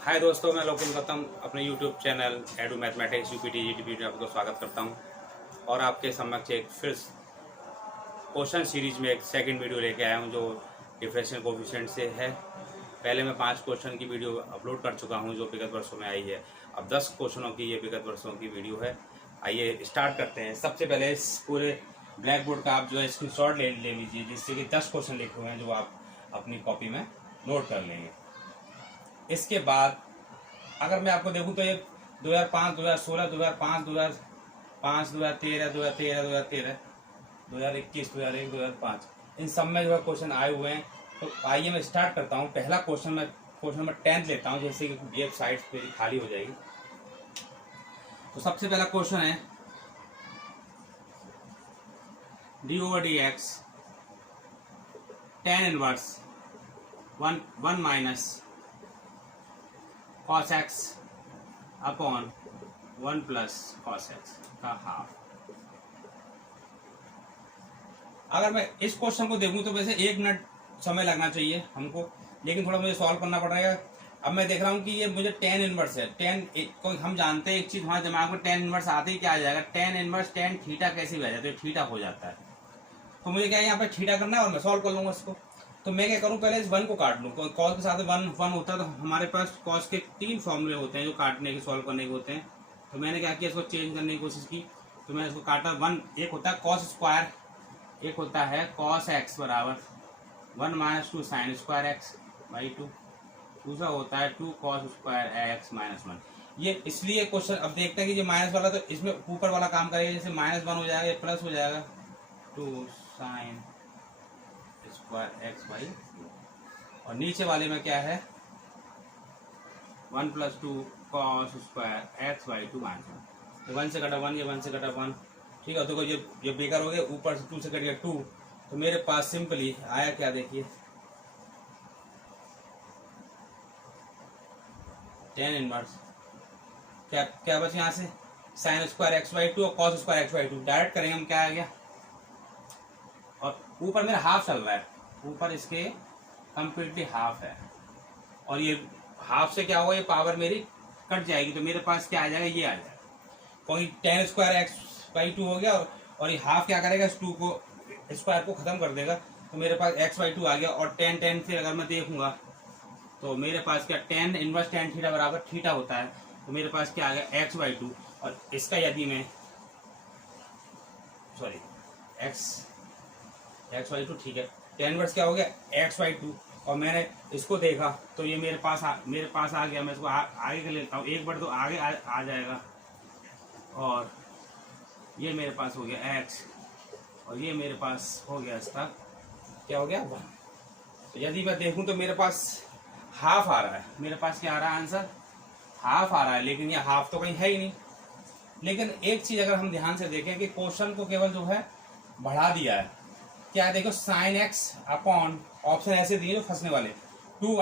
हाय दोस्तों, मैं लोकेश गौतम अपने YouTube channel edu mathematics UPT में आपको स्वागत करता हूं और आपके समक्ष एक फिर क्वेश्चन सीरीज में एक सेकंड वीडियो लेके आया हूं जो डिफरेंशियल कोफिशिएंट से है। पहले मैं 5 क्वेश्चन की वीडियो अपलोड कर चुका हूं जो विगत वर्षों में आई है। अब 10 क्वेश्चनों की ये विगत वर्षों की वीडियो है। आइए स्टार्ट करते हैं। सबसे पहले इस पूरे ब्लैक बोर्ड का आप जो है स्क्रीनशॉट ले लीजिए, जिससे कि 10 क्वेश्चन लिखे हुए हैं जो आप अपनी कॉपी में नोट कर लेंगे। इसके बाद अगर मैं आपको देखूं तो ये 2005, 2016, 2005, 2005, 2013, 2013, 2013, 2021, 2001, 2005 इन सब में जो है क्वेश्चन आए हुए हैं। तो आइए मैं स्टार्ट करता हूं। पहला क्वेश्चन मैं क्वेश्चन नंबर 10 लेता हूं, जैसे कि गेप साइड मेरी खाली हो जाएगी। तो सबसे पहला क्वेश्चन है d/dx tan inverse 1 minus cos x upon 1 plus cos x का हाफ। अगर मैं इस क्वेश्चन को देखूं तो वैसे 1 मिनट समय लगना चाहिए हमको, लेकिन थोड़ा मुझे सॉल्व करना पड़ेगा। अब मैं देख रहा हूं कि ये मुझे tan इनवर्स है। को हम जानते हैं एक चीज, हमारे दिमाग में tan इनवर्स आते ही क्या आ जाएगा, tan इनवर्स tan थीटा कैसे भी आ जाता है, थीटा हो जाता है। तो मुझे क्या यहाँ पे थीटा करना है और मैं सॉल्व कर लूंगा इसको। तो मैं क्या करूं, पहले इस 1 को काट लूं। कॉस के साथ 1 होता है तो हमारे पास कॉस के 3 फॉर्मूले होते हैं जो काटने के सॉल्व करने के होते हैं। तो मैंने क्या किया, इसको चेंज करने की कोशिश की। तो मैंने इसको काटा। 1 एक होता है कॉस स्क्वायर, एक होता है कॉस एक्स बराबर 1 minus 2 sine square x by 2, दूसरा होता है 2 कॉस स्क्वायर एक्स माइनस 1। ये इसलिए क्वेश्चन अब देखते हैं कि ये माइनस वाला तो इसमें ऊपर वाला काम करेगा, जैसे -1 हो जाएगा, ये प्लस हो जाएगा 2 साइन स्क्वायर एक्स बाई 2, और नीचे वाले में क्या है 1 plus 2 cos square x by 2 minus 1। तो 1 से कटा 1, ये 1 से कटा 1, ठीक है। तो ये बेकार हो गया, ऊपर से 2 से कट गया 2। तो मेरे पास सिंपली आया क्या, देखिए tan इनवर्स क्या बचे यहाँ से, साइन स्क्वायर एक्स बाई 2 और cos square x by 2 direct करेंगे हम, क्या आ गया। और ऊपर मेरा हाफ चल रहा है, ऊपर इसके कंप्लीटली हाफ है, और ये हाफ से क्या होगा, ये पावर मेरी कट जाएगी। तो मेरे पास क्या आ जाएगा, ये आ जाएगा। कोई tan स्क्वायर एक्स बाई 2 हो गया, और ये हाफ क्या करेगा, इस 2 को स्क्वायर को खत्म कर देगा। तो मेरे पास एक्स बाई 2 आ गया। और tan से अगर मैं देखूंगा तो मेरे पास क्या tan इनवर्स tan थीटा बराबर थीटा होता है। तो मेरे पास क्या आ गया एक्स बाई 2, और इसका यदि मैं सॉरी एक्स बाई 2, ठीक है, tan इनवर्स क्या हो गया एक्स बाई 2, और मैंने इसको देखा तो ये मेरे पास आ गया। मैं इसको आगे कर लेता हूँ, एक बार तो आगे आ जाएगा, और ये मेरे पास हो गया x, और ये मेरे पास हो गया इसका क्या हो गया 1। तो यदि मैं देखूं तो मेरे पास हाफ आ रहा है, मेरे पास क्या आ रहा है, आंसर हाफ आ रहा है। लेकिन ये हाफ तो कहीं है ही नहीं। लेकिन एक चीज अगर हम ध्यान से देखें कि क्वेश्चन को केवल जो है बढ़ा दिया है, क्या है, देखो साइन एक्स अपॉन ऑप्शन ऐसे दिए जो फंसने वाले 2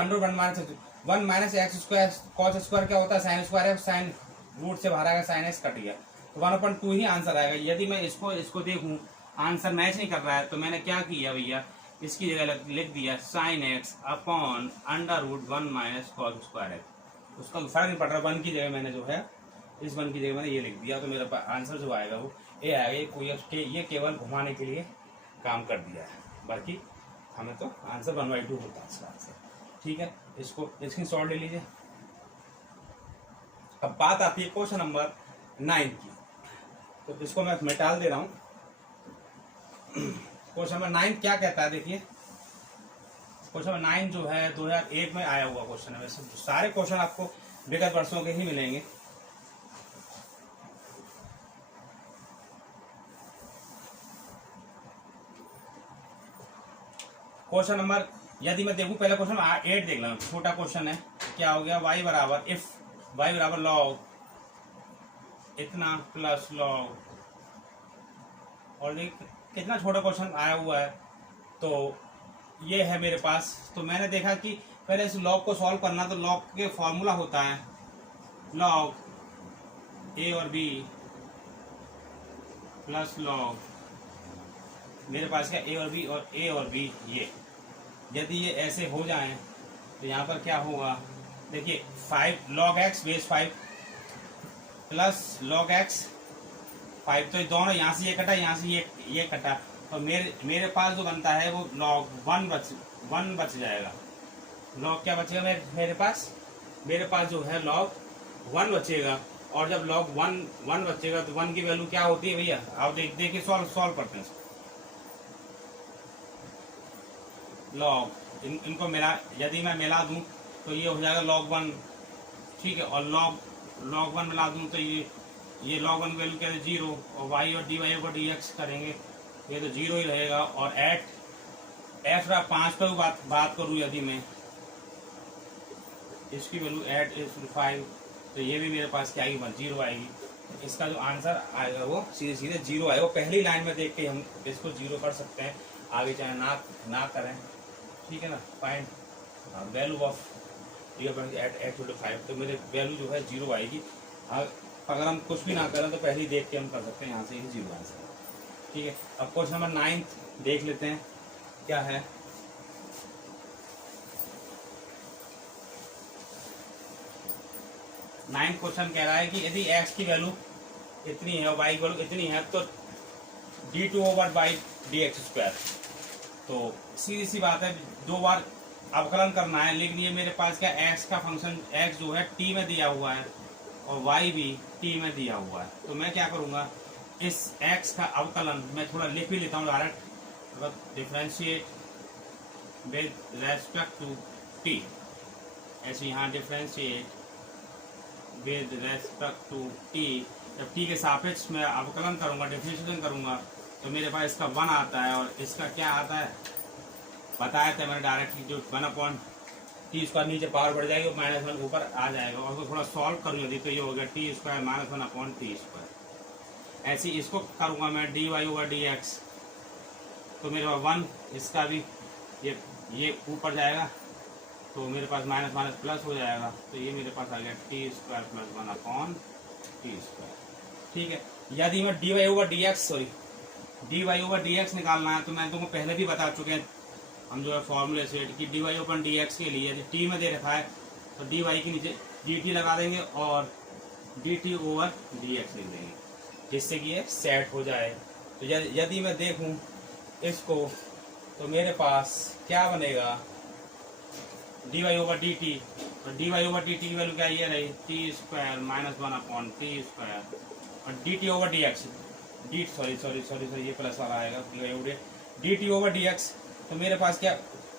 minus x square cos square क्या होता है, साइन स्क्वायर है, साइन रूट से बाहर आएगा, साइन एक्स कट गया, तो 1/2 ही आंसर आएगा। यदि मैं इसको देखूं आंसर मैच नहीं कर रहा है, तो मैंने क्या किया भैया, इसकी जगह लिख दिया sine x upon √1 minus cos square x. उसका फर्क नहीं पड़ रहा, 1 की जगह मैंने जो है इस 1 की जगह मैंने ये लिख दिया। तो मेरा आंसर जो आएगा वो ये आएगा। ये केवल घुमाने के लिए काम कर दिया है, बाकी हमें तो आंसर 1/2 होता है इसका आंसर, ठीक है। इसको स्क्रीनशॉट ले लीजिए। अब बात आती है क्वेश्चन नंबर 9 की, तो इसको मैं मिटाल दे रहा हूं। क्वेश्चन नंबर 9 क्या कहता है, देखिए क्वेश्चन नंबर 9 जो है 2001 में आया हुआ क्वेश्चन है। वैसे सारे क्वेश्चन आपको विगत वर्षों के ही मिलेंगे। क्वेश्चन नंबर यदि मैं देखूं, पहला क्वेश्चन 8 देख लो, छोटा क्वेश्चन है। क्या हो गया, y बराबर इफ y बराबर लॉग इतना प्लस लॉग, और कितना छोटा क्वेश्चन आया हुआ है। तो ये है मेरे पास। तो मैंने देखा कि पहले इस लॉग को सॉल्व करना, तो लॉग के फॉर्मूला होता है लॉग a और b प्लस लॉग, मेरे पास क्या a और b ये यदि ये ऐसे हो जाएं तो यहाँ पर क्या होगा, देखिए 5 log x base 5 plus log x 5, तो ये दोनों यहाँ से ये कटा, यहाँ से ये कटा, तो मेरे पास जो बनता है वो log 1 बच जाएगा। log क्या बचेगा मेरे पास जो है log 1 बचेगा। और जब log 1 बचेगा तो 1 की वैल्यू क्या होती है भैया, आप देखिए सॉल्व करते हैं log इनको यदि मैं मिला दूं तो ये हो जाएगा log 1, ठीक है। और log 1 मिला दूं तो ये log 1 की वैल्यू क्या है 0, और y और dy को dx करेंगे ये तो 0 ही रहेगा। और एट f5 पर बात करूं यदि मैं इसकी वैल्यू एट 5, तो ये भी मेरे पास क्या आएगी 0 आएगी। इसका जो आंसर आएगा वो सीधे 0 आएगा। वो पहली लाइन में देख के हम इसको 0 कर सकते हैं, आगे चाहे ना करें, ठीक है ना। फाइंड वैल्यू ऑफ एट 5, तो मेरे वैल्यू जो है 0 आएगी। अगर हम कुछ भी ना करें तो पहले ही देख के हम कर सकते हैं, यहाँ से ही 0 आंसर, ठीक है। अब क्वेश्चन नंबर 9 देख लेते हैं क्या है। 9 क्वेश्चन कह रहा है कि यदि x की वैल्यू इतनी है और y की वैल्यू इतनी है तो d2/dx²। तो सीधी सी बात है, 2 बार अवकलन करना है, लेकिन ये मेरे पास क्या x का फंक्शन x जो है t में दिया हुआ है और y भी t में दिया हुआ है। तो मैं क्या करूंगा, इस x का अवकलन मैं थोड़ा लिख भी लेता हूँ direct, differentiate with respect to t, ऐसे यहाँ differentiate with respect to t। जब t के सापेक्ष में अवकलन करूंगा, डिफरेंशिएशन करूंगा, तो मेरे पास इसका 1 आता है और इसका क्या आता है बताया था मैंने डायरेक्टली, जो 1/t स्क्वायर नीचे पावर बढ़ जाएगी और -1 ऊपर आ जाएगा। और उसको थोड़ा सॉल्व करूँ यदि तो ये हो गया t² -1/t²। ऐसे ही इसको करूंगा मैं dy/dx, तो मेरे पास 1, इसका भी ये ऊपर जाएगा तो मेरे पास माइनस प्लस हो जाएगा, तो ये मेरे पास आ गया t² + 1/t², ठीक है। यदि मैं dy/dx निकालना है तो मैं तुमको पहले भी बता चुके हैं हम जो है फॉर्मूले से कि dy/dx के लिए यदि t में दे रखा है तो dy के नीचे dt लगा देंगे और dt/dx लिख देंगे, जिससे कि ये सेट हो जाए। तो यदि मैं देखूं इसको तो मेरे पास क्या बनेगा dy/dt, तो dy/dt की वैल्यू क्या ये रही t² -1/t² और dt/dx सॉरी ये प्लस वाला आएगा dt/dx। तो मेरे पास क्या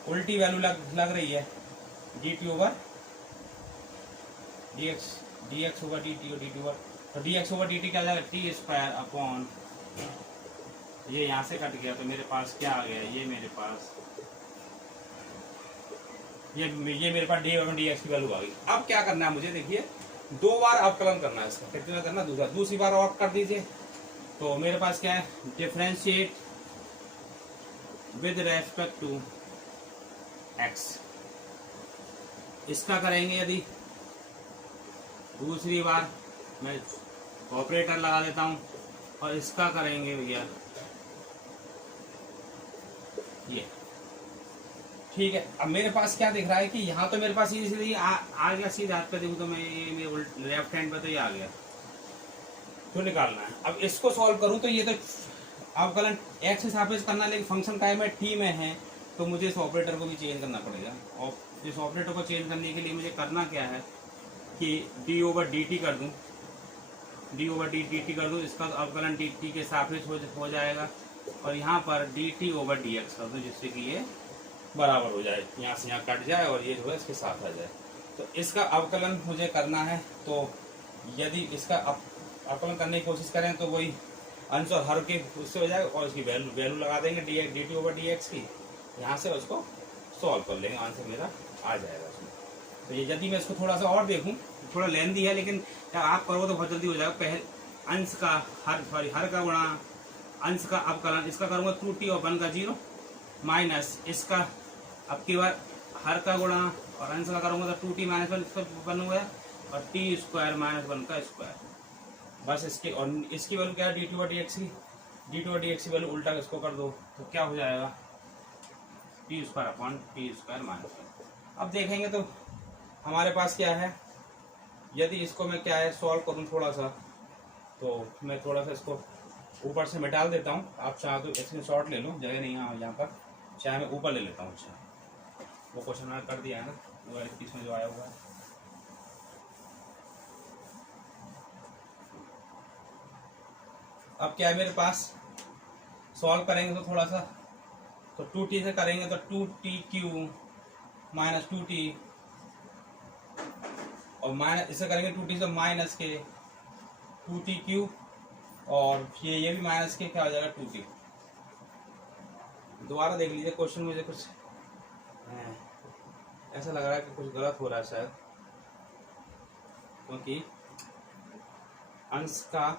उल्टी वैल्यू लग रही है dt/dx होगा dt और dt, तो dx/dt क्या जाएगा t², ये यहाँ से कट गया तो मेरे पास क्या आ गया, ये मेरे पास dy/dx की वैल्यू आ गई। अब क्या करना है मुझे, देखिए 2 बार अवकलन करना है इसका, कितना करना दूसरी बार और कर दीजिए। तो मेरे पास क्या है differentiate with respect to x, इसका करेंगे यदि दूसरी बार मैं ऑपरेटर लगा देता हूं और इसका करेंगे भैया ये, ठीक है। अब मेरे पास क्या दिख रहा है कि यहाँ तो मेरे पास सीधी आ गया, सीधे हाथ पे देखूँ तो मैं ये मेरे लेफ्ट हैंड पे तो ये आ गया, तो निकालना है। अब इसको सॉल्व करूँ तो ये तो अवकलन x के सापेक्ष करना, लेकिन फंक्शन का है t में है तो मुझे इस ऑपरेटर को भी चेंज करना पड़ेगा। और इस ऑपरेटर को चेंज करने के लिए मुझे करना क्या है कि d/dt कर दूं, d/dt कर दूं, इसका अवकलन dt के सापेक्ष हो जाएगा और यहाँ पर dt/dx कर दूं, जिससे कि ये बराबर हो जाए, यहाँ से यहाँ कट जाए और ये जो है इसके साथ आ जाए। तो इसका अवकलन मुझे करना है, तो यदि इसका अवकलन करने की कोशिश करें तो वही अंश और हर के उससे हो जाएगा और इसकी वैल्यू लगा देंगे dt/dx की, यहाँ से उसको सॉल्व कर लेंगे, आंसर मेरा आ जाएगा उसमें। तो ये यदि मैं इसको थोड़ा सा और देखूँ, थोड़ा लेंदी है लेकिन जब आप करो तो बहुत जल्दी हो जाएगा। पहले अंश का हर का गुणा अंश का अवकलन, इसका करूँगा 2t और 1 का 0 माइनस इसका अब की बार हर का गुणा और अंश का करूँगा तो 2t - 1 इसका 1 हुआ और t² - 1 का स्क्वायर, बस इसके। और इसकी वैल्यू क्या है dt/dx की, dt/dx की वैल्यू उल्टा इसको कर दो तो क्या हो जाएगा t² - 1। अब देखेंगे तो हमारे पास क्या है, यदि इसको मैं क्या है सॉल्व करूँ थोड़ा सा, तो मैं थोड़ा सा इसको ऊपर से मैं डाल देता हूँ। आप चाहो तो इसमें शॉर्ट ले लो, जगह नहीं है यहाँ पर, चाहे मैं ऊपर ले लेता हूँ। अच्छा, वो क्वेश्चन मैंने कर दिया है ना 2021 में जो आया हुआ है। अब क्या है मेरे पास, सॉल्व करेंगे तो थोड़ा सा, तो 2t से करेंगे तो 2t³ माइनस 2t, और माइनस इसे करेंगे 2t से माइनस के 2t³, और ये भी माइनस के क्या हो जाएगा 2t। दोबारा देख लीजिए क्वेश्चन, मुझे कुछ ऐसा लग रहा है कि कुछ गलत हो रहा है शायद, क्योंकि अंश का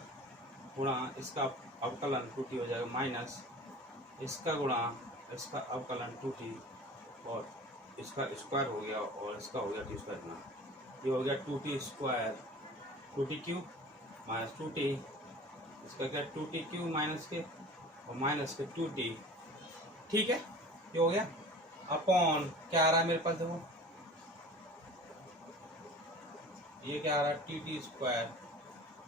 गुणा इसका अवकलन 2t हो जाएगा, माइनस इसका गुणा इसका अवकलन 2t, और इसका स्क्वायर हो गया, और इसका हो गया t² गुणा, ये हो गया 2t² 2t³ माइनस 2t, इसका क्या 2t³ माइनस के और माइनस के 2t। ठीक है, ये हो गया। अपॉन क्या आ रहा है मेरे पास, देखो ये क्या आ रहा है t²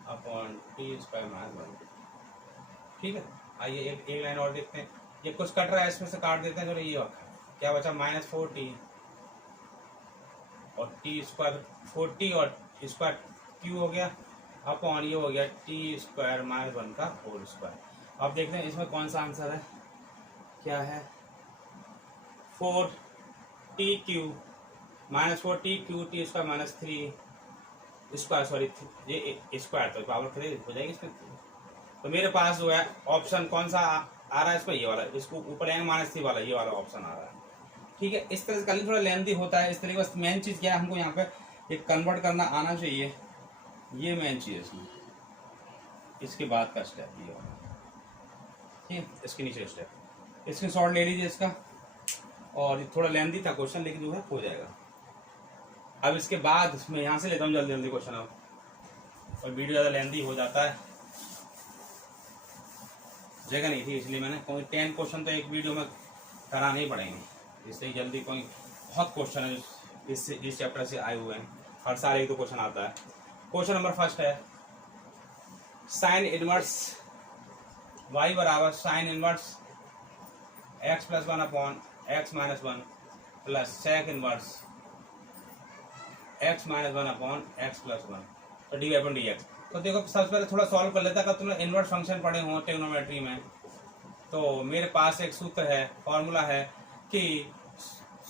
अपॉन t² माइनस 1। ठीक है, आइए एक लाइन और देखते हैं, ये कुछ कट रहा है इसमें से काट देते हैं। चलो ये क्या बचा, माइनस 4t और t² 4t और स्क्वायर क्यू हो गया, अपॉन ये हो गया t² माइनस 1 का होल स्क्वायर। अब देखते हैं इसमें कौन सा आंसर है, क्या है 4t³ minus 4t³ t² minus 3 square, sorry ये स्क्वायर तो पावर 3 हो जाएगी इसमें। तो मेरे पास जो है ऑप्शन कौन सा आ रहा है इसमें, ये वाला, इसको ऊपर आएंगे -3 वाला, ये वाला ऑप्शन आ रहा है। ठीक है, इस तरह से कल थोड़ा लेंथी होता है इस तरीके, बस मेन चीज़ क्या है, हमको यहाँ पे एक कन्वर्ट करना आना चाहिए, ये मेन चीज़ है इसमें। इसके बाद का स्टेप ये वाला, ठीक है, इसके नीचे स्टेप, इसके शॉर्ट ले लीजिए इसका, और ये थोड़ा लेंथी था क्वेश्चन, लेकिन जो है हो जाएगा। अब इसके बाद मैं यहाँ से लेता हूँ जल्दी जल्दी क्वेश्चन, अब और वीडियो ज़्यादा लेंथी हो जाता है, जगह नहीं थी इसलिए मैंने, कोई 10 क्वेश्चन तो एक वीडियो में कराने ही पड़ेंगे, इससे जल्दी कोई बहुत क्वेश्चन है इस चैप्टर से आए हुए हैं, हर साल एक दो क्वेश्चन आता है। क्वेश्चन नंबर फर्स्ट है, साइन इनवर्स y बराबर sine inverse x + 1 upon x - 1 plus sec inverse x - 1 upon x + 1, तो dy/dx। तो देखो सबसे पहले थोड़ा सॉल्व कर लेता, अगर तुमने इनवर्स फंक्शन पढ़े हो ट्रिग्नोमेट्री में, तो मेरे पास एक सूत्र है, फॉर्मूला है कि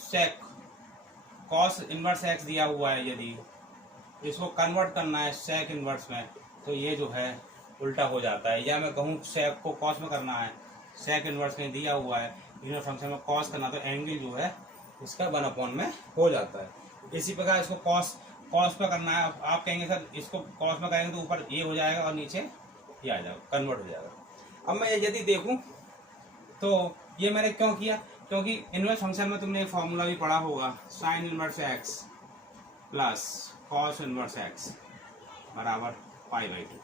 सेक कॉस इनवर्स x दिया हुआ है, यदि इसको कन्वर्ट करना है सेक इनवर्स में, तो ये जो है उल्टा हो जाता है। या मैं कहूँ सेक को कॉस में करना है, सेक इनवर्स में दिया हुआ है, इनवर्स फंक्शन में कॉस करना, तो एंगल जो है इसका 1/, में हो जाता है। इसी प्रकार इसको कॉस में करना है, आप कहेंगे सर इसको कॉस में करेंगे तो ऊपर ये हो जाएगा और नीचे ये आ जाएगा, कन्वर्ट हो जाएगा। अब मैं यदि देखूँ तो ये मैंने क्यों किया, क्योंकि इनवर्स फंक्शन में तुमने एक फॉर्मूला भी पढ़ा होगा, sign inverse x plus cos inverse x बराबर π/2।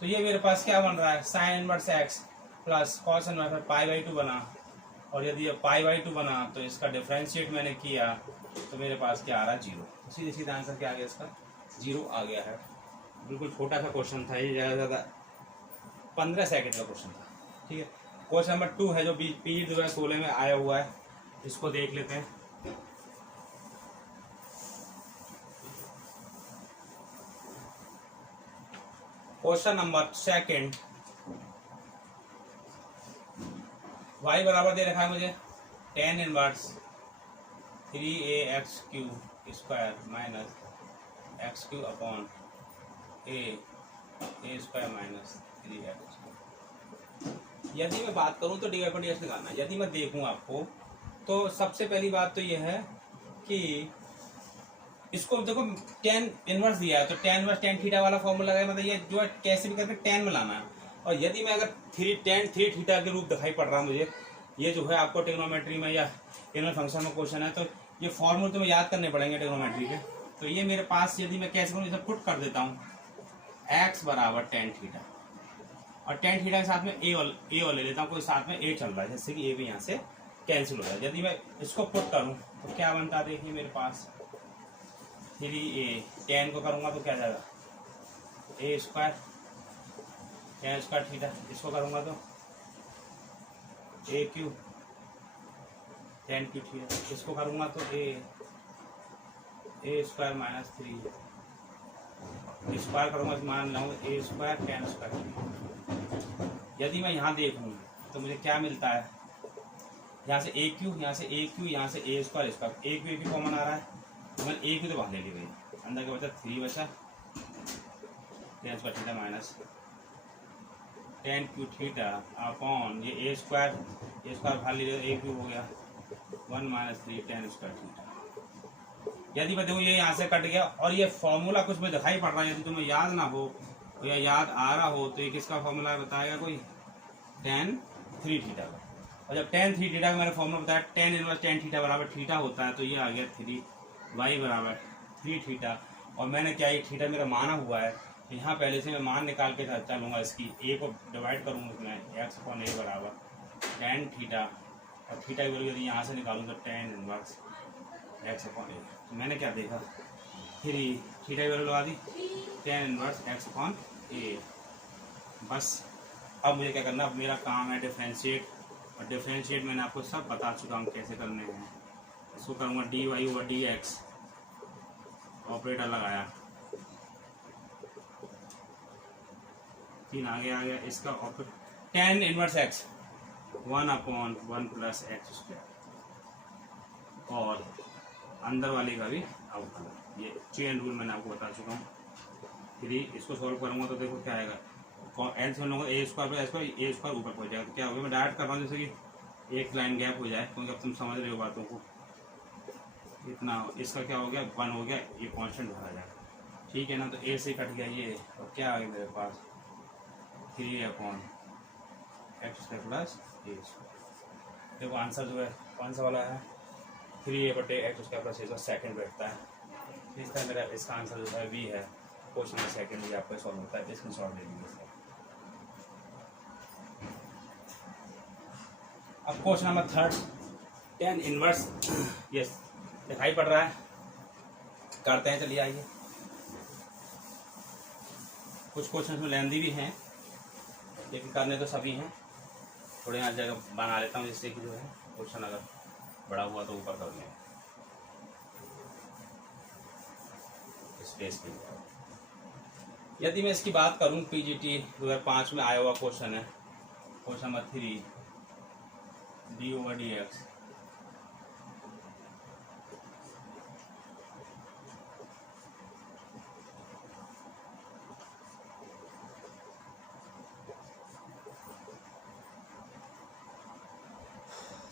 तो ये मेरे पास क्या बन रहा है, sine inverse x plus cos inverse π/2 बना, और यदि ये π/2 बना तो इसका डिफरेंशिएट मैंने किया तो मेरे पास क्या आ रहा है 0। तो सीधे सीधा आंसर क्या आ गया, इसका 0 आ गया है। बिल्कुल छोटा सा क्वेश्चन था ये, ज़्यादा 15 सेकंड का क्वेश्चन था। ठीक है, क्वेश्चन नंबर 2 है जो पीरियड 2016 में आया हुआ है, इसको देख लेते हैं। क्वेश्चन नंबर 2, y बराबर दे रखा है मुझे tan inverse 3ax³ minus x³ upon a² minus 3x। यदि मैं बात करूं तो dy/dx निकालना है। यदि मैं देखूं आपको तो सबसे पहली बात तो यह है कि इसको देखो tan इनवर्स दिया है, तो tan इनवर्स tan थीटा वाला फॉर्मूला लगाए, मतलब ये जो है कैसे भी करके tan में लाना है। और यदि मैं अगर tan 3 थीटा के रूप दिखाई पड़ रहा है मुझे, ये जो है आपको ट्रिग्नोमेट्री में या इनवर्स फंक्शन में क्वेश्चन है, तो ये फॉर्मूले तुम्हें याद करने पड़ेंगे ट्रिग्नोमेट्री के। तो ये मेरे पास यदि मैं कैसे करूँ, इसे पुट कर देता हूँ, x बराबर tan थीटा, और tan थीटा के साथ में a और ले लेता हूँ, कोई साथ में a चल रहा है, जैसे कि a भी यहाँ से कैंसिल हो रहा है। यदि मैं इसको पुट करूँ तो क्या बनता है, देखिए मेरे पास 3a, टेन को करूँगा तो क्या जाएगा ए स्क्वायर, टेन स्क्वायर थीटा। इसको करूँगा तो ए क्यू, टेन क्यू थीटा। इसको करूँगा तो ए स्क्वायर माइनस 3 स्क्वायर करूँगा तो मान लाऊंगा ए स्क्वायर टेन स्क्वायर। यदि मैं यहाँ देखूँ तो मुझे क्या मिलता है, यहाँ से ए क्यू, यहाँ से ए क्यू, यहाँ से ए स्क्वायर स्क्वायर, ए क्यू कॉमन आ रहा है तो मैंने ए क्यू तो बाहर ले ली गई, अंदर क्या बचा 3 बचा, ten square theta minus ten Q theta upon ये ए स्क्वायर बाहर ले लिया, ए क्यू हो गया 1 माइनस 3 टेन स्क्वायर थीटा। यदि मैं देखूँ ये यहाँ से कट गया और ये फॉर्मूला कुछ में दिखाई पड़ रहा है, यदि तुम्हें याद ना हो या याद आ रहा हो तो ये किसका फॉर्मूला बताएगा कोई, टेन 3 थीटा का। और जब टेन 3 थीटा का मैंने फॉर्मूला बताया टेन इनवर्स टेन थीटा बराबर थीटा होता है, तो ये आ गया 3y बराबर 3 थीटा। और मैंने क्या ये थीटा मेरा माना हुआ है, यहाँ पहले से मैं मान निकाल के चलूँगा, इसकी ए को डिवाइड करूँगा इसमें एक्स अपॉन ए बराबर टेन थीटा, और थीटा की वैल्यू यदि यहाँ से निकालूँ तो टेन इनवर्स एक्स अपॉन ए। तो मैंने क्या देखा, 3 थीटा की वैल्यू लगा the ten inverse x upon ए। बस अब मुझे क्या करना, अब मेरा काम है डिफरेंशिएट, और डिफरेंशिएट मैंने आपको सब बता चुका हूँ कैसे करने हैं। इसको करूँगा D Y over D X, operator लगाया, 3 आगे आ गया, इसका operator tan inverse x 1 upon 1 plus x square, और अंदर वाले का भी आउटपुट, ये चेन रूल मैंने आपको बता चुका हूँ। फिर इसको सॉल्व करूँगा तो देखो क्या आएगा, एल से लूँगा ए स्क्वायर प्लस ए स्क्वायर ऊपर पहुँच जाएगा, तो क्या होगा, मैं डायरेक्ट कर रहा हूँ जैसे कि एक लाइन गैप हो जाए, क्योंकि अब तुम समझ रहे हो बातों को। इतना इसका क्या हो गया 1 हो गया, ये कॉन्स्टेंट भरा जाएगा, ठीक है ना। तो ए से कट गया ये, और क्या आ गया मेरे पास 3 अपॉन एक्स स्क्वायर प्लस ए स्क्वायर। देखो आंसर जो है कौन सा वाला है, 3a/x स्क्वायर प्लस ए, सेकंड बैठता है। इस तरह मेरा इसका आंसर जो है बी है, क्वेश्चन नंबर सेकंड भी आपको सॉल्व होता है, इसमें सॉल्व ले लीजिए। अब question number third, tan inverse, yes दिखाई पड़ रहा है, करते हैं, चलिए आइए। कुछ क्वेश्चन में लेंदी भी हैं लेकिन करने तो सभी हैं, थोड़े यहाँ जगह बना लेता हूँ जिससे कि जो है क्वेश्चन अगर बड़ा हुआ तो ऊपर कर लें स्पेस के लिए। यदि मैं इसकी बात करूं, पीजीटी 2005 में आया हुआ क्वेश्चन है, question number 3 D over D x,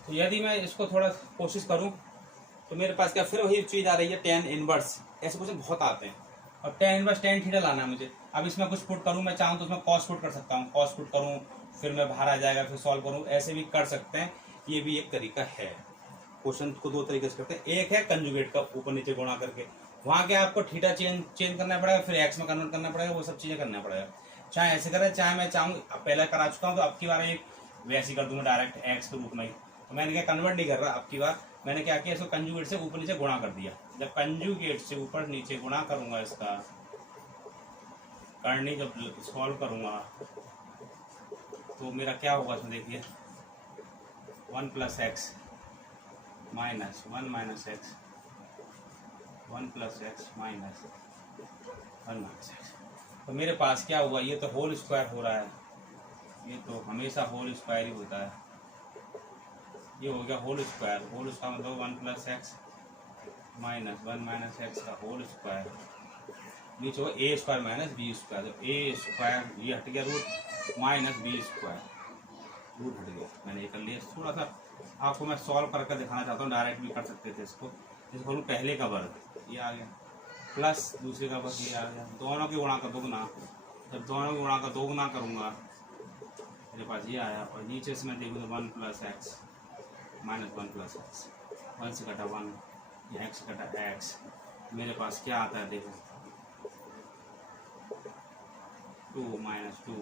तो यदि मैं इसको थोड़ा कोशिश करूं तो मेरे पास क्या फिर वही चीज़ आ रही है, टेन इनवर्स। ऐसे क्वेश्चन बहुत आते हैं, और टेन इनवर्स टेन थीटा लाना है मुझे। अब इसमें कुछ पुट करूं, मैं चाहूँ तो उसमें कॉस पुट कर सकता हूँ, कॉस पुट करूँ फिर मैं बाहर आ जाएगा, फिर सॉल्व करूँ, ऐसे भी कर सकते हैं। ये भी एक तरीका है, क्वेश्चन को दो तरीके से करते हैं। एक है कंजुगेट का, ऊपर नीचे गुणा करके, वहाँ क्या आपको थीटा चेंज करना पड़ेगा, फिर एक्स में कन्वर्ट करना पड़ेगा, वो सब चीज़ें करना पड़ेगा। चाहे ऐसे करें, चाहे मैं चाहूँ पहले करा चुका हूँ तो अब की बार एक वैसे कर दूंगा डायरेक्ट एक्स के रूप में ही। तो मैंने क्या कन्वर्ट नहीं कर रहा, अब की बार मैंने क्या किया, इसको कंजुगेट से ऊपर नीचे गुणा कर दिया। जब कंजुगेट से ऊपर नीचे गुणा करूंगा, इसका करनी जब सॉल्व करूंगा तो मेरा क्या होगा, इसमें देखिए 1 plus x minus 1 minus x, 1 plus x minus 1 minus x. तो मेरे पास क्या हुआ, ये तो होल स्क्वायर हो रहा है, ये तो हमेशा होल स्क्वायर ही होता है, ये हो गया होल स्क्वायर। होल स्क्वायर मतलब 1 plus x minus 1 minus x का होल स्क्वायर, नीचे हो A square minus B square. तो ए स्क्वायर ये हट गया root, minus B square root हट गया, मैंने ये कर लिया। थोड़ा सा आपको मैं सॉल्व करके दिखाना चाहता हूँ, डायरेक्ट भी कर सकते थे इसको। इसको पहले का वर्ग ये आ गया, प्लस दूसरे का वर्ग ये आ गया, दोनों की गुणा का दोगुना। जब दोनों की गुणा का दोगुना करूँगा मेरे पास ये आया, और नीचे से मैं देखूँ तो 1 plus x minus 1 plus x, 1 से कटा 1, ये एक्स कटा एक्स, मेरे पास क्या आता है देखो 2 माइनस 2,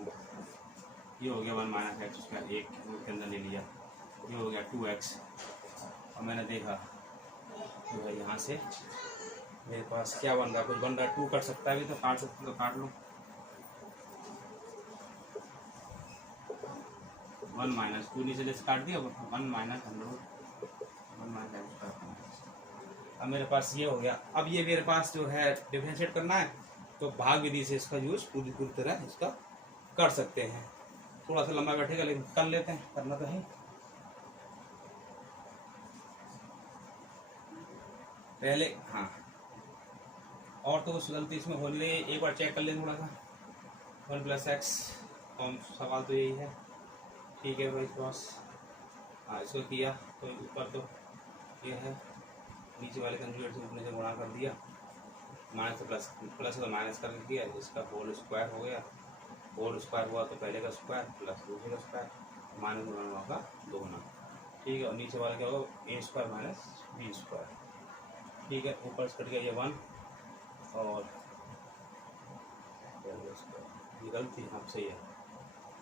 ये हो गया 1 माइनस एक्स, उसका एक रूट के अंदर ले लिया, ये हो गया 2x। और मैंने देखा जो है यहाँ से मेरे पास क्या बन रहा, कुछ बन रहा, 2 कट सकता है अभी, तो काट सकते तो काट लो। 1 माइनस 2 नीचे जैसे काट दिया, 1 माइनस 100 1 माइनस। अब मेरे पास ये हो गया। अब ये मेरे पास जो है डिफरेंशिएट करना है, तो भाग विधि से इसका यूज पूरी तरह इसका कर सकते हैं। थोड़ा सा लंबा बैठेगा लेकिन कर लेते हैं, करना तो है। पहले हाँ, और तो कुछ गलती इसमें हो ले, एक बार चेक कर लें थोड़ा सा। 1 प्लस एक्स, सवाल तो यही है। ठीक है भाई बॉस, हाँ इसको किया तो ऊपर तो ये है, नीचे वाले कंजुगेट से ऊपर से गुणा कर दिया, माइनस से प्लस, प्लस तो माइनस करके किया, इसका होल स्क्वायर हो गया। होल स्क्वायर हुआ तो पहले का स्क्वायर प्लस दूसरे का स्क्वायर, माइनस गुणा का 2 गुना। ठीक है, और नीचे वाला क्या होगा, ए स्क्वायर माइनस बी स्क्वायर। ठीक है, ऊपर से कट गया ये 1 और ये गलती, हाँ सही है,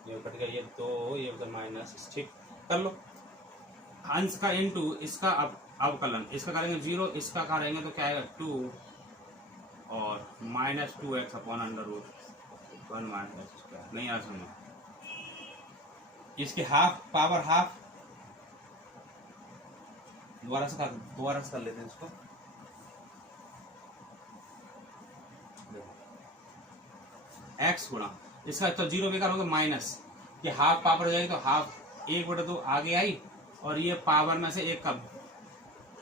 ये कट गया ये 2, ये उधर माइनस। ठीक कर लो। अंश का इनटू इसका अवकलन, इसका करेंगे 0, इसका करेंगे तो क्या आएगा 2 और minus 2x upon under root 1 minus x square. नहीं आ समझ, इसके हाफ पावर हाफ, दोबारा से कर लेते हैं इसको। एक्स गुणा इसका तो 0 बेकार होगा माइनस, ये हाफ पावर हो जाएगी तो हाफ 1/2 आगे आई, और ये पावर में से 1 कब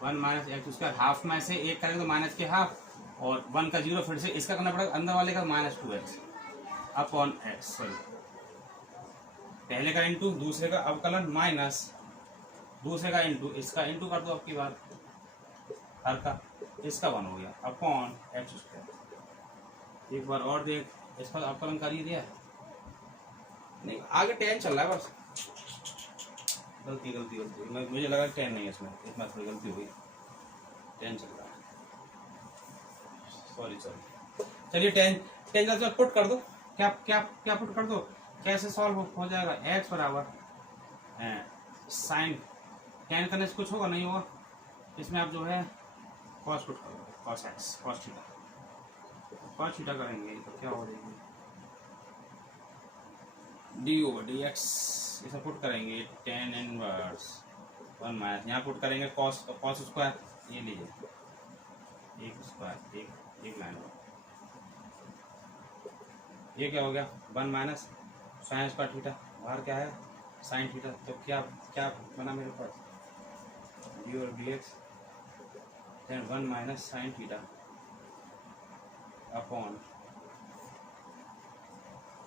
1 माइनस एक्स स्क्वायर, हाफ में से 1 करेंगे तो माइनस के हाफ, और 1 का 0 फिर से इसका करना पड़ेगा, अंदर वाले का minus 2x upon x. Sorry, पहले का इंटू दूसरे का अवकलन माइनस दूसरे का इंटू इसका इंटू कर दो, आपकी बात हर का, इसका 1 हो गया अपॉन एक्स स्क्वायर। एक बार और देख, इसका अवकलन कर ही दिया, नहीं आगे 10 चल रहा है बस। गलती मुझे लगा 10 नहीं है इसमें, इतना थोड़ी गलती हुई, 10 चल रहा है, सॉरी। चलिए 10 पुट कर दो, क्या क्या क्या पुट कर दो, कैसे सॉल्व हो जाएगा। x बराबर साइन 10 करने से कुछ होगा नहीं होगा, इसमें आप जो है कॉस पुट करो, कॉस एक्स कॉस थीटा करेंगे तो क्या हो जाएगी d/dx, इसे पुट करेंगे tan इनवर्स 1 माइनस, यहाँ पुट करेंगे कॉस स्क्वायर, ये लीजिए 1 स्क्वायर 1 माइनस, ये क्या हो गया 1 माइनस साइन स्क्वायर थीटा, बाहर क्या है साइन थीटा, तो क्या क्या बना मेरे पास d/dx 1 minus sine theta upon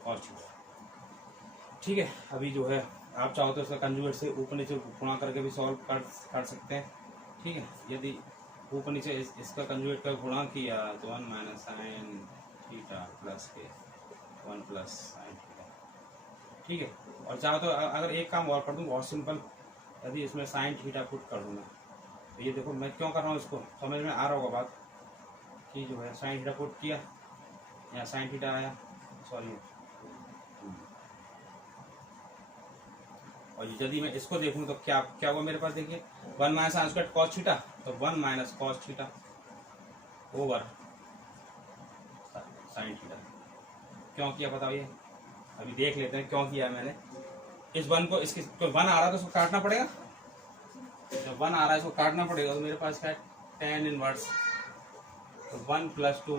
cos theta. ठीक है, अभी जो है आप चाहो तो इसका कंजुगेट से ऊपर नीचे गुणा करके भी सॉल्व कर सकते हैं। ठीक है, यदि ऊपर नीचे इसका कंजुगेट का गुणा किया तो 1 माइनस साइन थीटा प्लस के 1 प्लस साइन थीटा। ठीक है, और चाहो तो अगर एक काम और कर दूँ बहुत सिंपल, यदि इसमें साइन थीटा पुट कर दूँगा तो ये देखो मैं क्यों कर रहा हूँ, इसको समझ में आ रहा होगा बात, कि जो है साइन थीटा पुट किया, यहाँ साइन थीटा आया, सॉरी, और यदि मैं इसको देखूं तो क्या क्या हुआ मेरे पास, देखिए 1 minus sine square cos theta, तो 1 minus cos theta over sine theta. क्यों किया बताइए, अभी देख लेते हैं क्यों किया मैंने। इस 1 को इसकी तो 1 आ रहा है तो इसको काटना पड़ेगा, जब 1 आ रहा है इसको काटना पड़ेगा, तो मेरे पास क्या है tan inverse 1 plus 2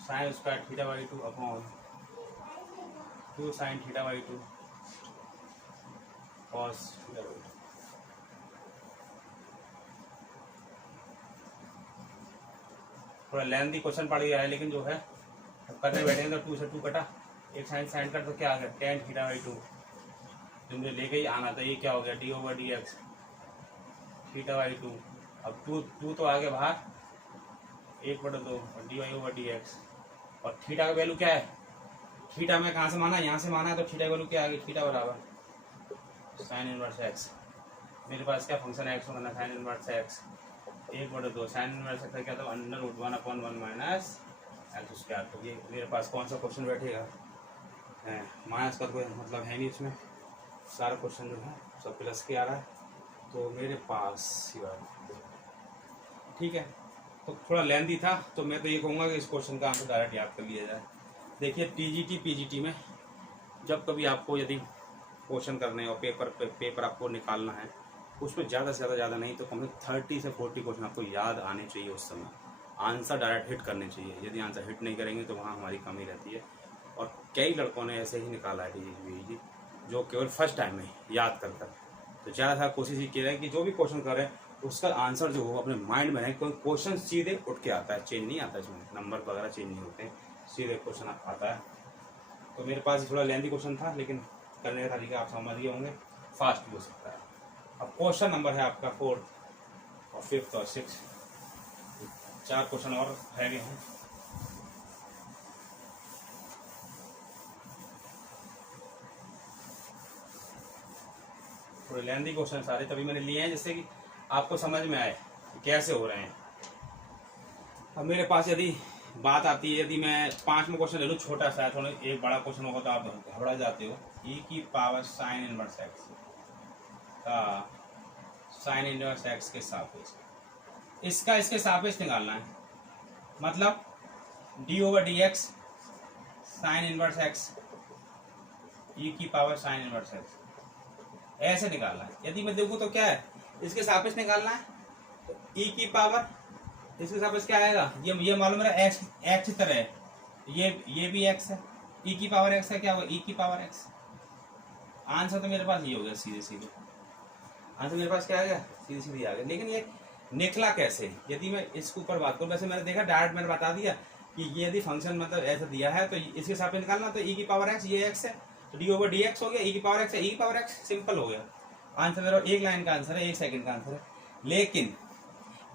sine square theta by 2 upon 2 sine theta by 2 cos theta by 2। थोड़ा लेंथी क्वेश्चन पड़ गया है, लेकिन जो है करने बैठेंगे तो 2 से 2 कटा, एक साइन कट तो क्या आ गया tan थीटा बाई 2, जो मुझे लेके ही आना था, ये क्या हो गया d/dx थीटा बाई 2। अब 2 तो आ गया बाहर, 1/2 और dy/dx, और थीटा का वैल्यू क्या है, थीटा में कहाँ से माना, यहाँ से माना है, तो थीटा का वैल्यू क्या आ गई, थीटा बराबर साइन इनवर्स एक्स। मेरे पास क्या फंक्शन है एक्स होना, sine inverse x 1/2 sine inverse x क्या, तो under root 1/1 minus x square. तो ये मेरे पास कौन सा क्वेश्चन बैठेगा, माइनस का कोई मतलब है नहीं इसमें, सारा क्वेश्चन जो है सब प्लस के आ रहा है, तो मेरे पास ही बात। ठीक है, तो थोड़ा लेंदी था, तो मैं तो ये कहूँगा कि इस क्वेश्चन का आंसर डायरेक्ट याद कर लिया जाए। देखिए टीजीटी पीजीटी में जब कभी आपको यदि क्वेश्चन करने और पेपर आपको निकालना है, उसमें ज़्यादा से ज़्यादा नहीं तो कम से 30 से 40 क्वेश्चन आपको याद आने चाहिए। उस समय आंसर डायरेक्ट हिट करने चाहिए। यदि आंसर हिट नहीं करेंगे तो वहाँ हमारी कमी रहती है। और कई लड़कों ने ऐसे ही निकाला है टीजीटी जो केवल फर्स्ट टाइम में याद कर कर। तो ज़्यादा सा कोशिश ये की रहे कि जो भी क्वेश्चन कर रहे हैं उसका आंसर जो हो अपने माइंड में रहे। कोई क्वेश्चन सीधे उठ के आता है, चेंज नहीं आता, इसमें नंबर वगैरह चेंज नहीं होते, सीधे क्वेश्चन आता है। तो मेरे पास थोड़ा लेंथी क्वेश्चन था, लेकिन करने का तरीका आप समझ गए होंगे, फास्ट भी हो सकता है। अब क्वेश्चन नंबर है आपका 4th और 5th और 6th, 4 क्वेश्चन और रह गए हैं। थोड़े लेंथी क्वेश्चन सारे तभी मैंने लिए हैं जिससे कि आपको समझ में आए कैसे हो रहे हैं। अब मेरे पास यदि बात आती है, यदि मैं 5वां क्वेश्चन ले लूँ, छोटा सा है थोड़ा, एक बड़ा क्वेश्चन होगा तो आप घबरा जाते हो। e की पावर साइन इनवर्स एक्स का साइन इनवर्स एक्स के सापेक्ष, इसका इसके सापेक्ष निकालना है। मतलब d/dx sign inverse x e की पावर साइन इनवर्स एक्स ऐसे निकालना है। यदि मैं देखूँ तो क्या है, इसके सापेक्ष निकालना है, तो e की पावर इसके सापेक्ष क्या आएगा, ये मालूम है एक्स की तरह है, ये भी एक्स है, e की पावर एक्स है, क्या होगा e की पावर एक्स। आंसर तो मेरे पास ये हो गया, सीधे सीधे आंसर मेरे पास क्या आ गया, सीधे सीधे आ गया। लेकिन ये निकला कैसे, यदि मैं इसके ऊपर बात करूँ, वैसे मैंने देखा डायरेक्ट मैंने बता दिया कि ये यदि फंक्शन मतलब ऐसा दिया है तो इसके सापेक्ष निकालना, तो e की पावर एक्स, ये एक्स है तो d/dx हो गया, e की पावर एक्स है, e की पावर एक्स, सिंपल हो गया आंसर। मेरा एक लाइन का आंसर है, 1 सेकंड का आंसर है। लेकिन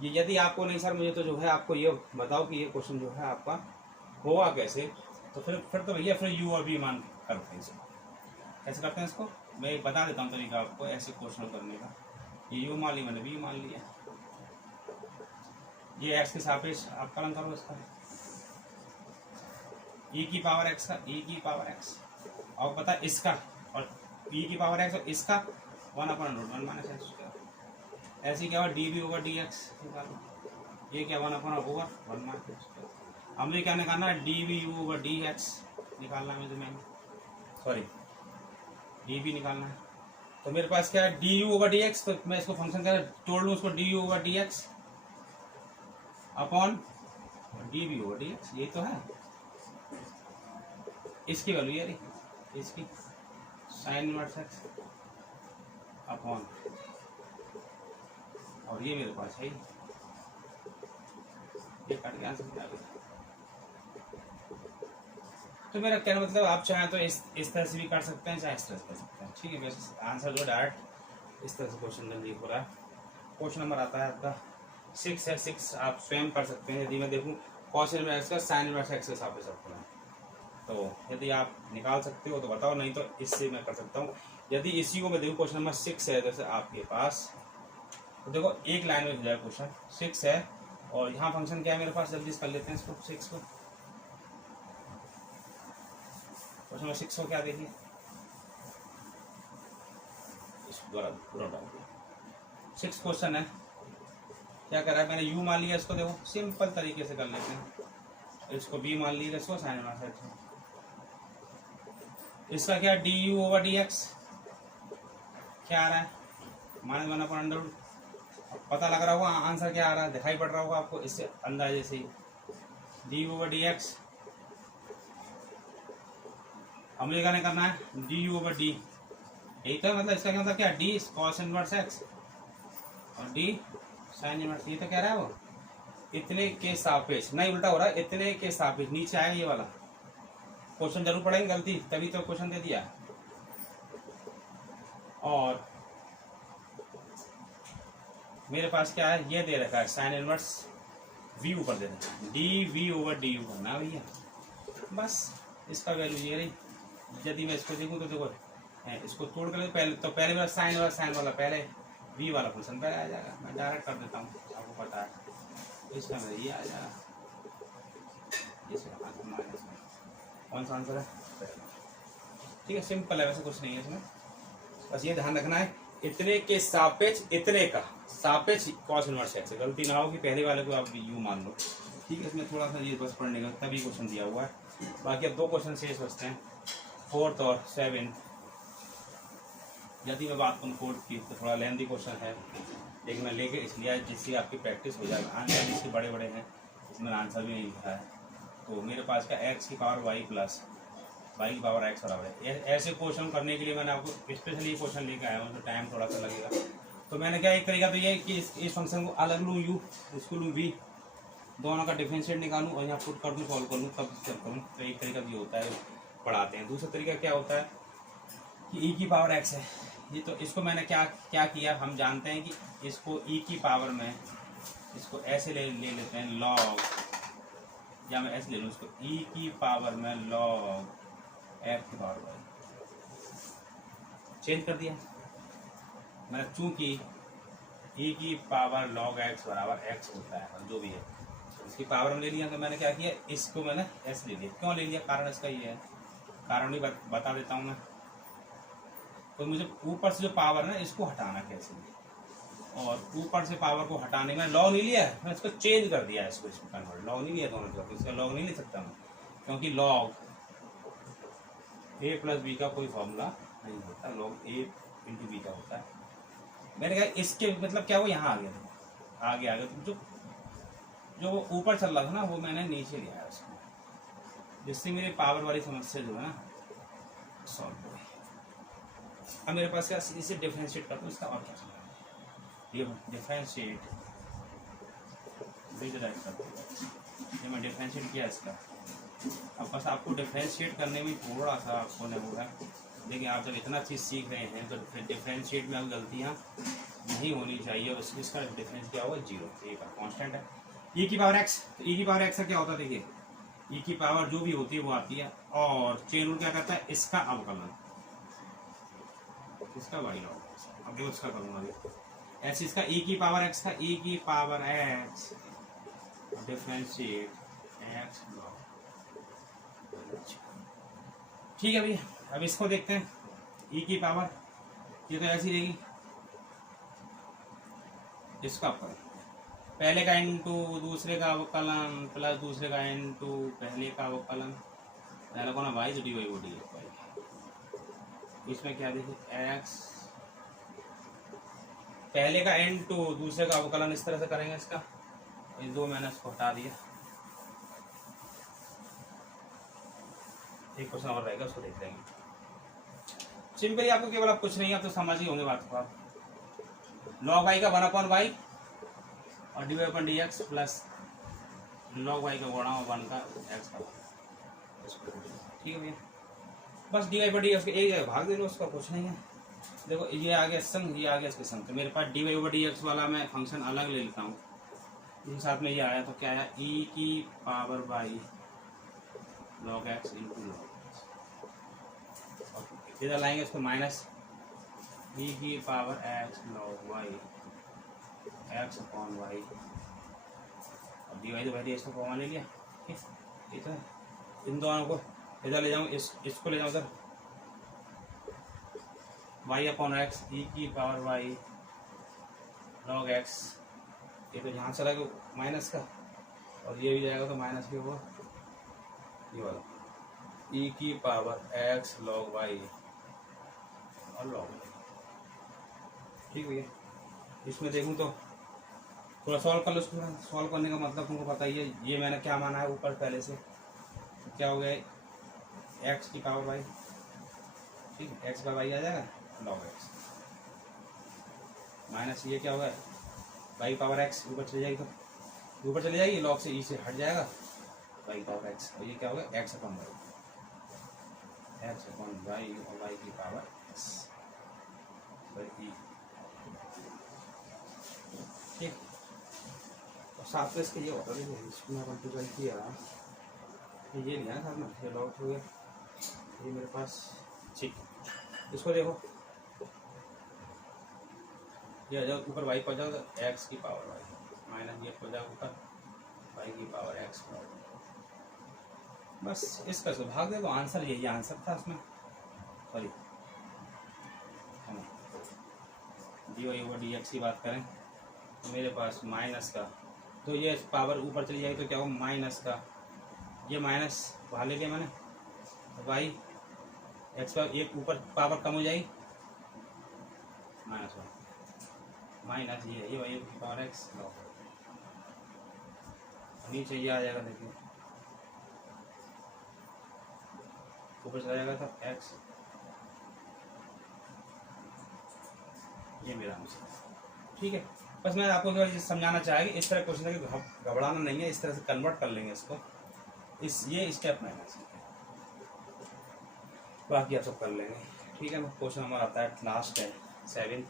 ये यदि आपको नहीं सर मुझे तो जो है आपको ये बताओ कि ये क्वेश्चन जो है आपका होगा कैसे, तो फिर तो भैया फिर u और v मान करते हैं इसको। कैसे करते हैं इसको मैं बता देता हूँ तरीका आपको ऐसे क्वेश्चन करने का। ये u मान लिया, मैंने v मान लिया, ये x के सापेक्ष आप कलन करो इसका, e की पावर x का e की पावर x, और पता है इसका और e की पावर x और इसका 1/√1 - x। ऐसे क्या हुआ dv/dx निकालना, ये क्या 1/√1 - हमें क्या निकालना है, dvu/dx निकालना है, मैंने सॉरी dv निकालना है। तो मेरे पास क्या है du/dx, तो मैं इसको फंक्शन क्या तोड़ लूँ उसको, du/dx अपॉन dv/dx, ये तो है इसकी वैल्यू यार, इसकी साइन इनवर्स एक्स अपॉन, और ये मेरे पास है ये काट के आंसर क्या आ गया। तो मेरा कहना मतलब आप चाहें तो इस तरह से भी कर सकते हैं, चाहे इस तरह से कर सकते हैं, ठीक है। वैसे आंसर जो डायरेक्ट इस तरह से क्वेश्चन जल्दी हो रहा है। क्वेश्चन नंबर आता है आपका 6 है, 6 आप स्वयं कर सकते हैं। यदि मैं देखूँ कॉस इनवर्स एक्स का साइन इनवर्स एक्स के हिसाब से सकते हैं, तो यदि आप निकाल सकते हो तो बताओ, नहीं तो इससे मैं कर सकता हूँ। यदि इसी को मैं देखूँ क्वेश्चन नंबर 6 है, जैसे आपके पास तो देखो एक लाइन में जाए क्वेश्चन 6 है, और यहाँ फंक्शन क्या है मेरे पास, जल्दी कर लेते हैं इसको 6 को। क्वेश्चन नंबर 6 को क्या देखिए, इसको द्वारा पूरा डाल दिया। 6 क्वेश्चन है, क्या कर रहा है, मैंने u मान लिया, इसको देखो सिंपल तरीके से कर लेते हैं, इसको b मान लिया, इसको साइन इनवर्स एक्स, इसका क्या du/dx क्या आ रहा है, -1/√, पता लग रहा होगा आंसर क्या आ रहा है, दिखाई पड़ रहा होगा आपको इससे अंदाजे से ही, du/dx हमें क्या करना है du/d, यही तो मतलब इसका क्या मतलब क्या, d cos इनवर्स x और d sin इनवर्स, ये तो कह रहा है वो इतने के सापेक्ष, नहीं उल्टा हो रहा है, इतने के सापेक्ष नीचे आएगा ये वाला क्वेश्चन, जरूर पढ़ेंगे गलती तभी तो क्वेश्चन दे दिया। और मेरे पास क्या है, ये दे रखा है साइन इनवर्स v ऊपर दे रखा है, dv/du करना भैया, बस इसका वैल्यू ये रही। यदि मैं इसको देखूँ तो देखो इसको तोड़ कर पहले मेरा साइन वाला पहले v वाला फंक्शन पहले आ जाएगा, मैं डायरेक्ट कर देता हूँ, आपको पता है इसका मेरा ये आ जाएगा, कौन सा आंसर है, ठीक है सिंपल है, वैसे कुछ नहीं है इसमें, बस ये ध्यान रखना है इतने के सापेक्ष इतने का सापेक्ष कॉस इनवर्स एक्स। गलती ना हो कि पहले वाले को आप यू मान लो, ठीक है। इसमें थोड़ा सा ये बस पढ़ने का तभी क्वेश्चन दिया हुआ है। बाकी अब 2 क्वेश्चन शेष बचते हैं, 4th और 7। यदि मैं बात करूँ 4th की तो थोड़ा लेंथी क्वेश्चन है, लेकिन मैं लेके इसलिए जिससे आपकी प्रैक्टिस हो जाएगा। आंसर जिसके बड़े बड़े हैं इसमें आंसर भी नहीं लिखा है। तो मेरे पास का एक्स की पावर वाई प्लस वाई की पावर एक्स बराबर है। ऐसे क्वेश्चन करने के लिए मैंने आपको स्पेशली क्वेश्चन लेकर आया हूँ, तो टाइम थोड़ा सा लगेगा। तो मैंने क्या एक तरीका तो ये है कि इस फंक्शन को अलग लूँ यू, इसको लूँ वी, दोनों का डिफरेंशिएट निकालूँ और यहाँ पुट कर दूँ, सॉल्व कर लूँ, तब सॉल्व करूँ। तो एक तरीका ये होता है पढ़ाते हैं। दूसरा तरीका क्या होता है कि ई की पावर एक्स है ये, तो इसको मैंने क्या किया, हम जानते हैं कि इसको ई की पावर में इसको ऐसे ले लेते हैं लॉग, या मैं ऐसे ले लूँ इसको ई की पावर में लॉग एफ की पावर वाई, चेंज कर दिया मैंने। चूंकि ई की पावर लॉग एक्स बराबर एक्स होता है, और जो भी है इसकी पावर में ले लिया, तो मैंने क्या किया, इसको मैंने ऐसे ले लिया। क्यों ले लिया, कारण इसका ये है, कारण भी बता देता हूँ मैं। तो मुझे ऊपर से जो पावर है ना इसको हटाना कैसे, और ऊपर से पावर को हटाने में लॉग नहीं लिया, मैं इसको चेंज कर दिया, इसको कन्वर्ट, लॉग नहीं लिया दोनों तरफ, इसका लॉग नहीं ले सकता मैं, क्योंकि लॉग ए प्लस बी का कोई फॉर्मूला नहीं होता, लॉग ए इंटू बी का होता है। मैंने कहा इसके मतलब क्या, वो यहाँ आ गया था, आगे आ गया, तो जो वो ऊपर चल रहा था ना वो मैंने नीचे लिया है उसको, जिससे मेरी पावर वाली समस्या जो है ना सॉल्व हो गई। अब मेरे पास क्या, इसे डिफरेंशिएट कर दूँ इसका, और क्या ये डिफरेंशिएट ये मैं डिफरेंशिएट किया इसका। अब बस आपको डिफरेंशिएट करने में थोड़ा सा आपको नहीं होगा, लेकिन आप जब इतना चीज़ सीख रहे हैं तो फिर डिफरेंशिएट में अब गलतियाँ नहीं होनी चाहिए। और इसका डिफरेंस क्या होगा, 0, ए का कांस्टेंट है। ई की पावर एक्स, तो ई की पावर एक्स का क्या होता है, देखिए ई की पावर जो भी होती है वो आती है, और चेन रूल क्या करता है, इसका अवकलन, इसका वाई लॉग, अब जो इसका करूँगा ऐसे, इसका ई की पावर एक्स का ई की power x differentiate x log, ठीक है भैया। अब इसको देखते हैं, ई की पावर ये तो ऐसी रहेगी, इसका अवकलन पहले का इनटू दूसरे का अवकलन प्लस दूसरे का इनटू पहले का अवकलन, पहले को ना वाई तो डी वाई वो डी वाई। इसमें क्या देखिए, एक्स पहले का इनटू दूसरे का अवकलन इस तरह से करेंगे इसका, इस 2 मैंने इसको हटा दिया। एक क्वेश्चन और रहेगा, उसको देख लेंगे। सिंपली आपको केवल आप कुछ नहीं, आप तो समझ ही होंगे बात को। आप लॉग वाई का 1/y और D Y upon D X plus log Y का गुणा 1 का एक्स का, ठीक है भैया। बस डी वाई पर डी एक्स एक जगह भाग दे लो, उसका कुछ नहीं है। देखो ये आ गया संग, ये आ गया इसके संग, तो मेरे पास D Y over D X वाला मैं फंक्शन अलग ले लेता हूँ, इसके साथ में ये आया, तो क्या आया, ई की power y log x into log, इधर लाएंगे इसको माइनस ई की power x log y x upon y, अब डी वाई तो भाई इसको कॉमन ले लिया, ठीक है। इधर इन दोनों को इधर ले जाऊँ, इसको ले जाऊँ उधर, वाई अपॉन एक्स ई की पावर वाई लॉग एक्स, ये तो यहाँ चला गया माइनस का, और ये भी जाएगा तो माइनस भी होगा, ये वाला ई की पावर एक्स लॉग वाई और लॉग, ठीक है। इसमें देखूँ तो थोड़ा सॉल्व कर लो, सॉल्व करने का मतलब तुमको पता ही है, ये मैंने क्या माना है ऊपर पहले से, तो क्या हो गया, एक्स की पावर वाई, ठीक है, एक्स का वाई आ जाएगा लॉग एक्स, माइनस ये क्या होगा, वाई पावर एक्स ऊपर चली जाएगी, तो ऊपर चली जाएगी, लॉग से ई से हट जाएगा, वाई पावर एक्स, और ये क्या होगा, x upon y, x upon y और वाई की पावर एक्स, ठीक। और साथ में इसके ये होता है, इसमें अपन तो किया ये लिया था ना, ये लॉग हो गया, ये मेरे पास, ठीक। इसको देखो, ये आ जाओ ऊपर वाई को जाओ तो एक्स की पावर वाई माइनस ये को जाओ ऊपर वाई की पावर एक्स, बस इसका से भाग दे तो आंसर यही आंसर था इसमें, sorry D Y over D X की बात करें तो मेरे पास माइनस का, तो ये पावर ऊपर चली जाएगी तो क्या होगा माइनस का, ये माइनस बाहर ले लिया मैंने, वाई एक्स का एक ऊपर पावर कम हो जाएगी माइनस वन माइनस ये वाई की पावर एक्स, नीचे ये आ जाएगा, देखिए ऊपर चला जाएगा तो एक्स, ये मेरा आंसर। ठीक है, बस मैं आपको ये समझाना चाहेगी, इस तरह क्वेश्चन है, घबराना नहीं है, इस तरह से कन्वर्ट कर लेंगे इसको, ये स्टेप में है, बाकी आप सब कर लेंगे। ठीक है, क्वेश्चन हमारा आता है लास्ट है 7,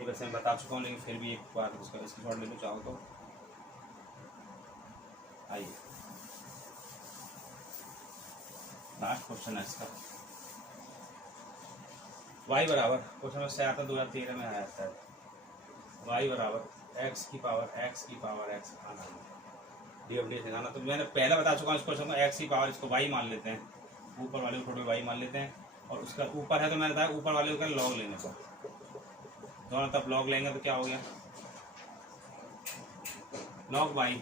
ये वैसे मैं बता चुका हूँ लेकिन फिर भी एक बार उसका स्क्रीनशॉट ले लो चाहो तो। आइए लास्ट क्वेश्चन है इसका, y बराबर, क्वेश्चन में से आता 2013 में आया था, y बराबर x की पावर x आना डी एफ डी सिखाना। तो मैंने पहले बता चुका हूँ इस क्वेश्चन को, x की पावर इसको y मान लेते हैं, ऊपर वाले को छोटे y मान लेते हैं, और उसका ऊपर है तो मैंने बताया ऊपर वाले का लॉग लेने को, दोनों तरफ लॉग लेंगे तो क्या हो गया लॉग y,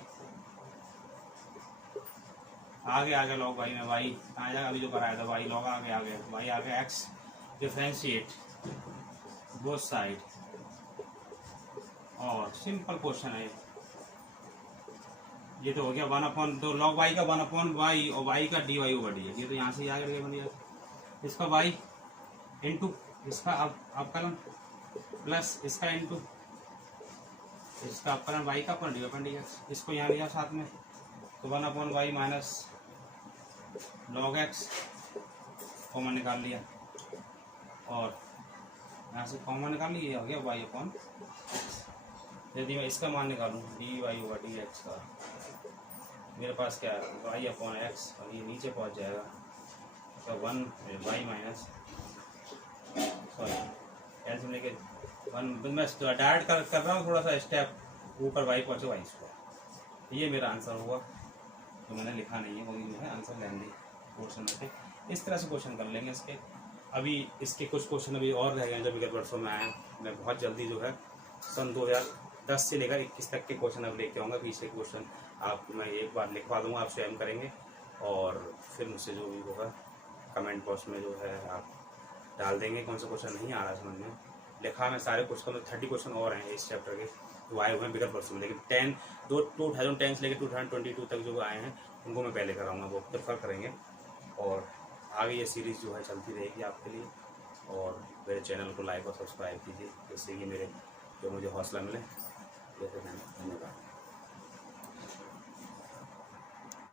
आगे लॉग y में y आ जाएगा, अभी जो कराया था y लॉग आगे y आ गया x, डिफरेंशिएट बोथ साइड, और सिंपल क्वेश्चन है ये तो हो गया 1/2 लॉग y का 1/y और y का डी वाई ओवर डी, ये तो यहाँ से आगे बन गया, इसका y इंटू इसका अवकलन प्लस इसका इंटू इसका अवकलन y का अपना डी अपन डी एक्स, इसको यहाँ लिया साथ में तो 1/y minus log x common निकाल लिया, और यहाँ से कॉमन निकाल लिया, हो गया y अपॉन एक्स। यदि मैं इसका मान निकालूँ D Y over D X का, मेरे पास क्या है y अपॉन एक्स, और ये नीचे पहुँच जाएगा तो 1 y माइनस सॉरी एल्सियम लेके 1, मैं डायरेक्ट कर रहा हूँ थोड़ा सा स्टेप ऊपर y पहुँचे y स्क्वायर, ये मेरा आंसर हुआ, तो मैंने लिखा नहीं है क्योंकि जो है आंसर लेंदी क्वेश्चन में थे। इस तरह से क्वेश्चन कर लेंगे इसके, अभी इसके कुछ क्वेश्चन अभी और रह गए जो विगत वर्षों में आए, मैं बहुत जल्दी जो है सन 2010 से लेकर 21 तक के क्वेश्चन अब लेके आऊँगा, पीछे क्वेश्चन आप मैं एक बार लिखवा दूँगा, आप स्वयं करेंगे, और फिर मुझसे जो भी होगा कमेंट बॉक्स में जो है आप डाल देंगे कौन सा क्वेश्चन नहीं आ रहा समझ में। लिखा मैं सारे क्वेश्चन में 30 क्वेश्चन और हैं इस चैप्टर के जो आए हुए हैं विगत वर्षों में, लेकिन 2010 से लेकर 2022 तक जो आए हैं उनको मैं पहले कराऊंगा, वो प्रेफर करेंगे, और आगे ये सीरीज़ जो है चलती रहेगी आपके लिए, और मेरे चैनल को लाइक और सब्सक्राइब कीजिए जिससे कि मेरे जो मुझे हौसला मिले। धन्यवाद।